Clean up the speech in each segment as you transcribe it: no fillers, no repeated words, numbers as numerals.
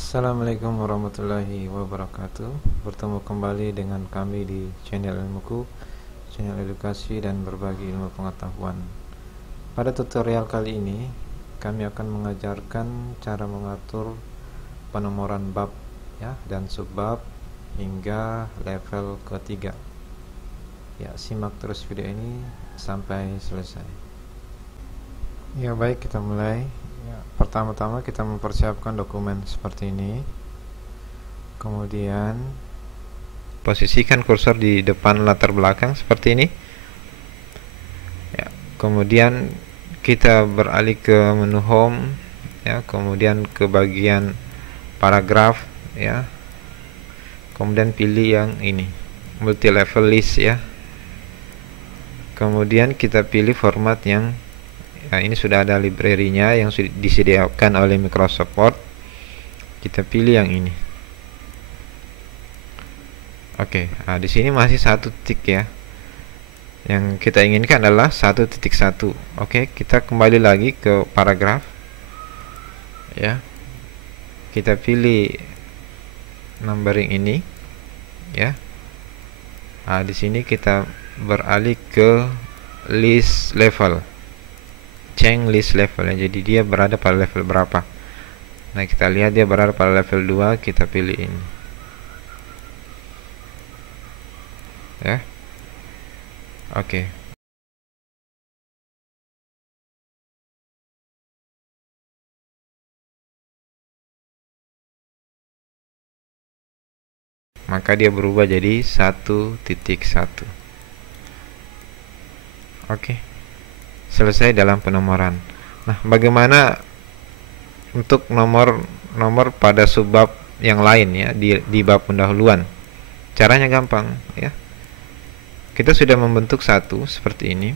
Assalamualaikum warahmatullahi wabarakatuh. Bertemu kembali dengan kami di channel Ilmuku, channel edukasi dan berbagi ilmu pengetahuan. Pada tutorial kali ini, kami akan mengajarkan cara mengatur penomoran bab ya dan subbab hingga level ketiga. Ya, simak terus video ini sampai selesai. Ya, baik, kita mulai. Ya, pertama-tama kita mempersiapkan dokumen seperti ini. Kemudian posisikan kursor di depan latar belakang seperti ini. Ya, kemudian kita beralih ke menu home ya, kemudian ke bagian paragraf ya. Kemudian pilih yang ini, multi level list ya. Kemudian kita pilih format yang ini sudah ada library-nya yang sudah disediakan oleh Microsoft Word. Kita pilih yang ini. Oke, di sini masih satu titik ya. Yang kita inginkan adalah 1.1. Oke, kita kembali lagi ke paragraf. Ya. Kita pilih numbering ini ya. Di sini kita beralih ke list level. Change list level ya. Jadi dia berada pada level berapa. Nah, kita lihat dia berada pada level 2, kita pilih ini. Ya. Oke. Maka dia berubah jadi 1.1. Oke. Selesai dalam penomoran. Nah, bagaimana untuk nomor pada subbab yang lain ya di bab pendahuluan? Caranya gampang ya. Kita sudah membentuk satu seperti ini.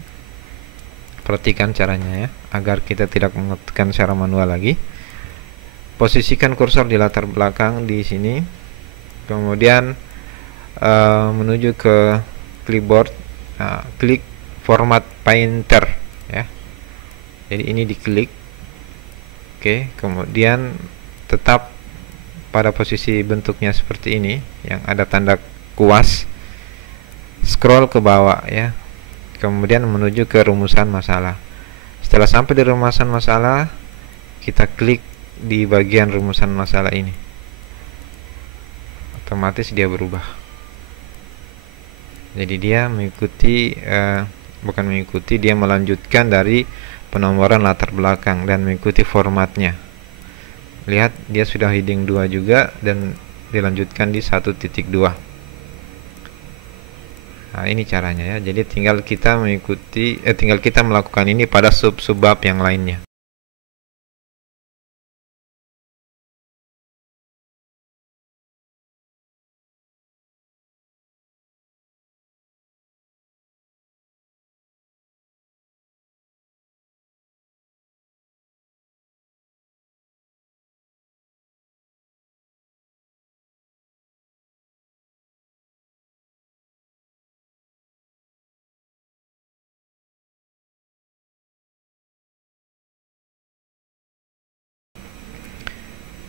Perhatikan caranya ya, agar kita tidak mengetikkan secara manual lagi. Posisikan kursor di latar belakang di sini. Kemudian menuju ke clipboard, klik format painter ya. Jadi ini diklik. Oke, kemudian tetap pada posisi bentuknya seperti ini yang ada tanda kuas. Scroll ke bawah ya. Kemudian menuju ke rumusan masalah. Setelah sampai di rumusan masalah, kita klik di bagian rumusan masalah ini. Otomatis dia berubah. Jadi dia mengikuti bukan mengikuti, dia melanjutkan dari penomoran latar belakang dan mengikuti formatnya. Lihat, dia sudah heading 2 juga dan dilanjutkan di 1.2. Nah, ini caranya ya. Jadi tinggal kita melakukan ini pada subbab yang lainnya.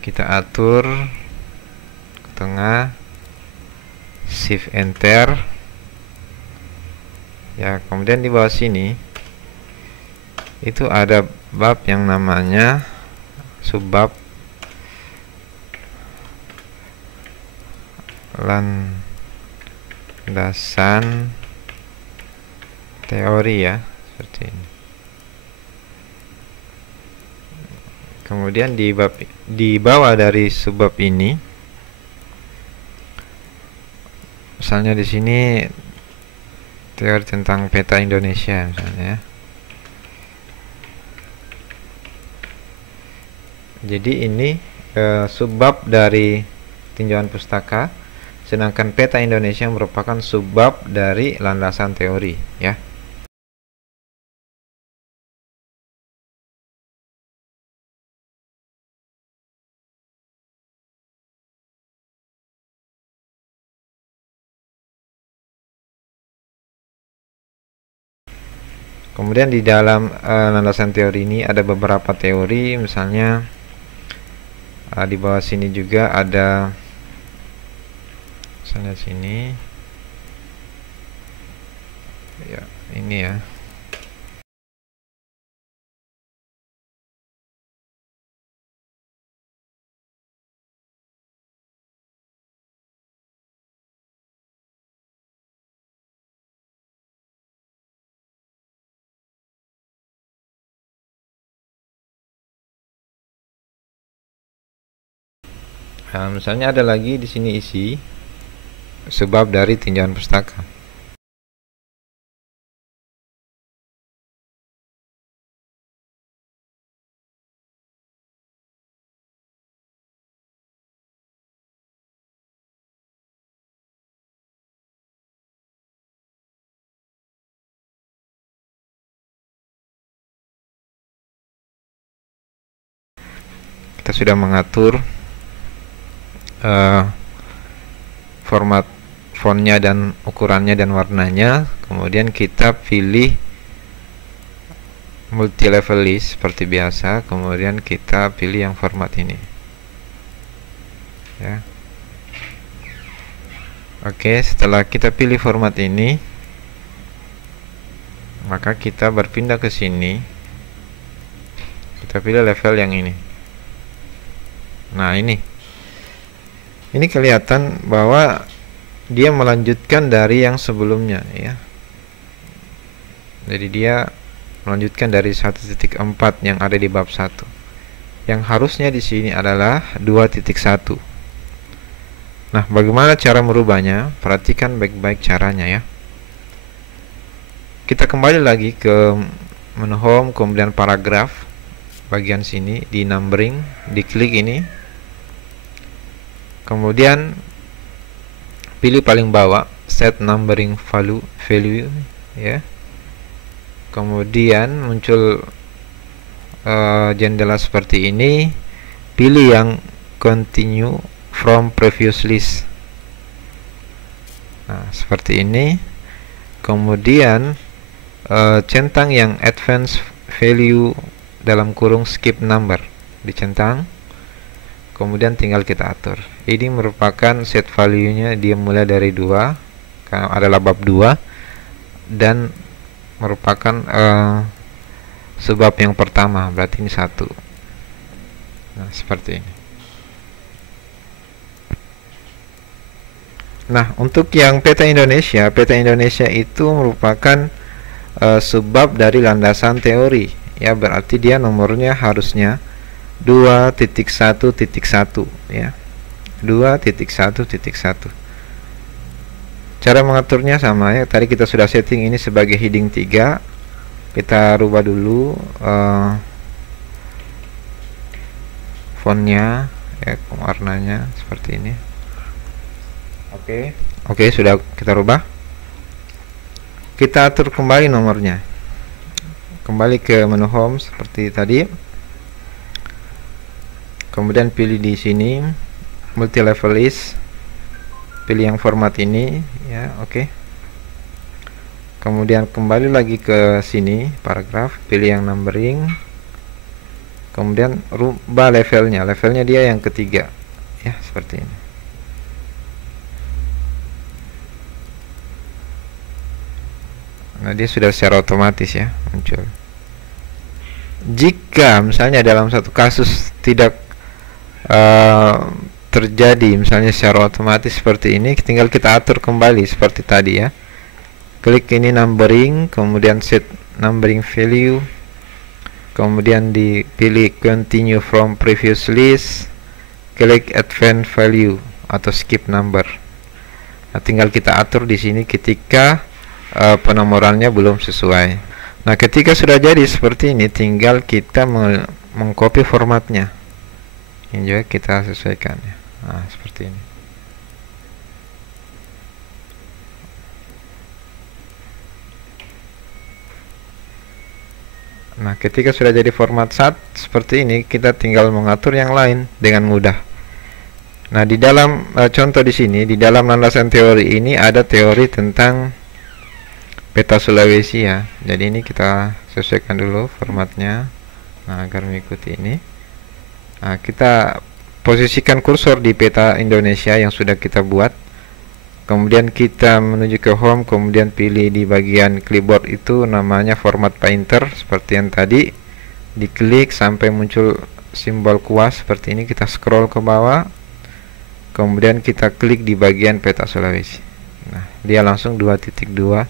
Kita atur ke tengah, shift enter ya. Kemudian di bawah sini itu ada bab yang namanya subbab landasan teori ya, seperti ini. Kemudian di bawah dari subbab ini, misalnya di sini teori tentang peta Indonesia misalnya. Jadi ini subbab dari tinjauan pustaka, sedangkan peta Indonesia merupakan subbab dari landasan teori ya. Kemudian di dalam landasan teori ini ada beberapa teori, misalnya Di bawah sini juga ada, misalnya sini ya, ini ya. Nah, misalnya ada lagi di sini isi sebab dari tinjauan pustaka. Kita sudah mengatur format fontnya dan ukurannya dan warnanya. Kemudian kita pilih multi level list seperti biasa. Kemudian kita pilih yang format ini ya. Oke, setelah kita pilih format ini, maka kita berpindah ke sini. Kita pilih level yang ini. Nah, ini kelihatan bahwa dia melanjutkan dari yang sebelumnya ya. Jadi dia melanjutkan dari 1.4 yang ada di bab 1. Yang harusnya di sini adalah 2.1. Nah, bagaimana cara merubahnya? Perhatikan baik-baik caranya ya. Kita kembali lagi ke menu home, kemudian paragraf, bagian sini di numbering, diklik ini. Kemudian pilih paling bawah set numbering value ya. Kemudian muncul jendela seperti ini. Pilih yang continue from previous list. Nah, seperti ini. Kemudian centang yang advanced value dalam kurung skip number, dicentang. Kemudian tinggal kita atur. Ini merupakan set value-nya, dia mulai dari 2 karena adalah bab 2 dan merupakan sebab yang pertama, berarti ini 1. Nah, seperti ini. Nah, untuk yang peta Indonesia itu merupakan sebab dari landasan teori ya, berarti dia nomornya harusnya 2.1.1 ya. 2.1.1. Cara mengaturnya sama ya. Tadi kita sudah setting ini sebagai heading 3. Kita rubah dulu fontnya ya, warnanya seperti ini. Oke, sudah kita rubah. Kita atur kembali nomornya. Kembali ke menu home seperti tadi. Kemudian pilih di sini multi level list, pilih yang format ini ya. Oke. Kemudian kembali lagi ke sini paragraf, pilih yang numbering, kemudian rubah levelnya dia yang ketiga ya, seperti ini. Nah, dia sudah secara otomatis ya muncul. Jika misalnya dalam satu kasus tidak terjadi misalnya secara otomatis seperti ini, tinggal kita atur kembali seperti tadi ya. Klik ini numbering, kemudian set numbering value, kemudian dipilih continue from previous list, klik advanced value atau skip number. Nah, tinggal kita atur di sini ketika penomorannya belum sesuai. Nah, ketika sudah jadi seperti ini, tinggal kita mengcopy formatnya. Ini juga kita sesuaikan ya. Nah, seperti ini. Nah, ketika sudah jadi format seperti ini, kita tinggal mengatur yang lain dengan mudah. Nah, di dalam contoh di sini, di dalam landasan teori ini ada teori tentang peta Sulawesi ya. Jadi ini kita sesuaikan dulu formatnya. Nah, agar mengikuti ini. Nah, kita posisikan kursor di peta Indonesia yang sudah kita buat, kemudian kita menuju ke home, kemudian pilih di bagian clipboard itu namanya format painter seperti yang tadi, diklik sampai muncul simbol kuas seperti ini, kita scroll ke bawah, kemudian kita klik di bagian peta Sulawesi. Nah, dia langsung 2.2.1.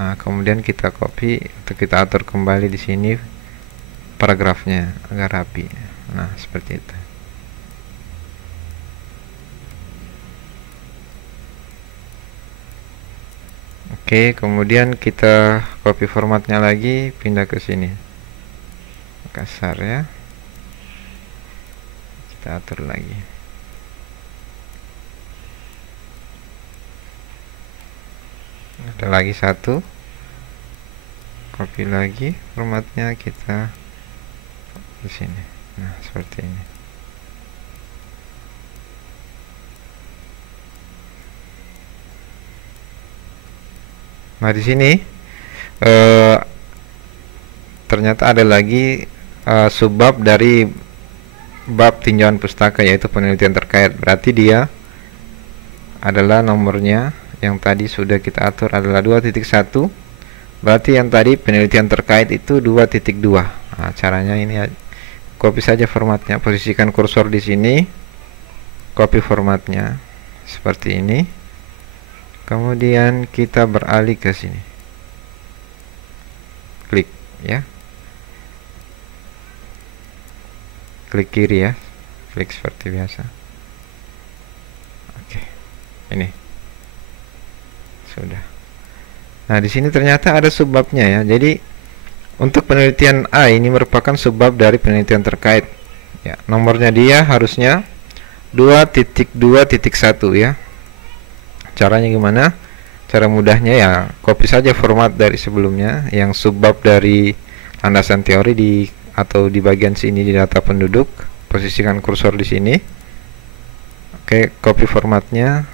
Nah, kemudian kita copy atau kita atur kembali di sini paragrafnya agar rapi. Nah, seperti itu. Oke, kemudian kita copy formatnya lagi, pindah ke sini. Kasar ya. Kita atur lagi. Ada lagi satu, copy lagi formatnya, kita di sini. Nah, seperti ini. Nah, di sini ternyata ada lagi subbab dari bab tinjauan pustaka, yaitu penelitian terkait. Berarti dia adalah nomornya yang tadi sudah kita atur adalah 2.1. Berarti yang tadi penelitian terkait itu 2.2. Nah, caranya ini, copy saja formatnya, posisikan kursor di sini, copy formatnya seperti ini, kemudian kita beralih ke sini, klik ya, klik kiri ya, klik seperti biasa. Oke, ini sudah. Nah, di sini ternyata ada subbabnya ya. Jadi untuk penelitian A ini merupakan subbab dari penelitian terkait. Ya, nomornya dia harusnya 2.2.1 ya. Caranya gimana? Cara mudahnya ya copy saja format dari sebelumnya yang subbab dari landasan teori di atau di bagian sini di data penduduk. Posisikan kursor di sini. Oke, copy formatnya.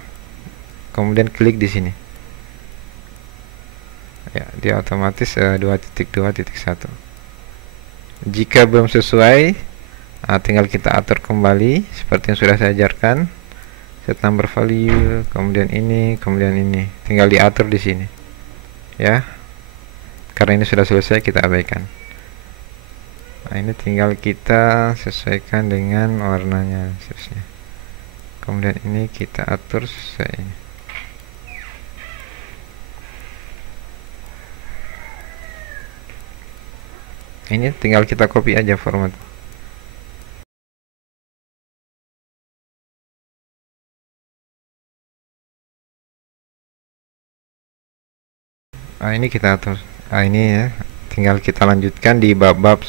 Kemudian klik di sini. Ya, dia otomatis 2.2.1. Jika belum sesuai, tinggal kita atur kembali seperti yang sudah saya ajarkan. Set number value, kemudian ini, tinggal diatur di sini. Ya. Karena ini sudah selesai, kita abaikan. Nah, ini tinggal kita sesuaikan dengan warnanya seterusnya. Kemudian ini kita atur sesuai ini. Ini tinggal kita copy aja format. Ini kita atur. Ini ya, tinggal kita lanjutkan di bab-bab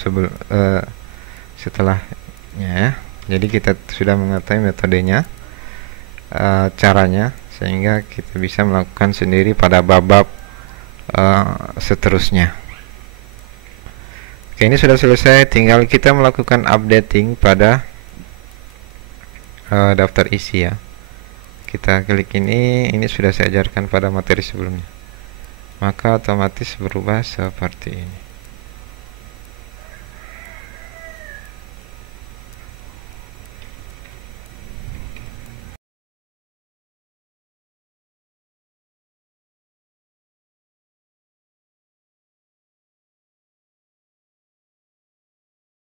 setelahnya ya. Jadi kita sudah mengetahui metodenya, caranya, sehingga kita bisa melakukan sendiri pada bab-bab seterusnya. Oke, ini sudah selesai, tinggal kita melakukan updating pada daftar isi ya. Kita klik ini sudah saya ajarkan pada materi sebelumnya. Maka otomatis berubah seperti ini.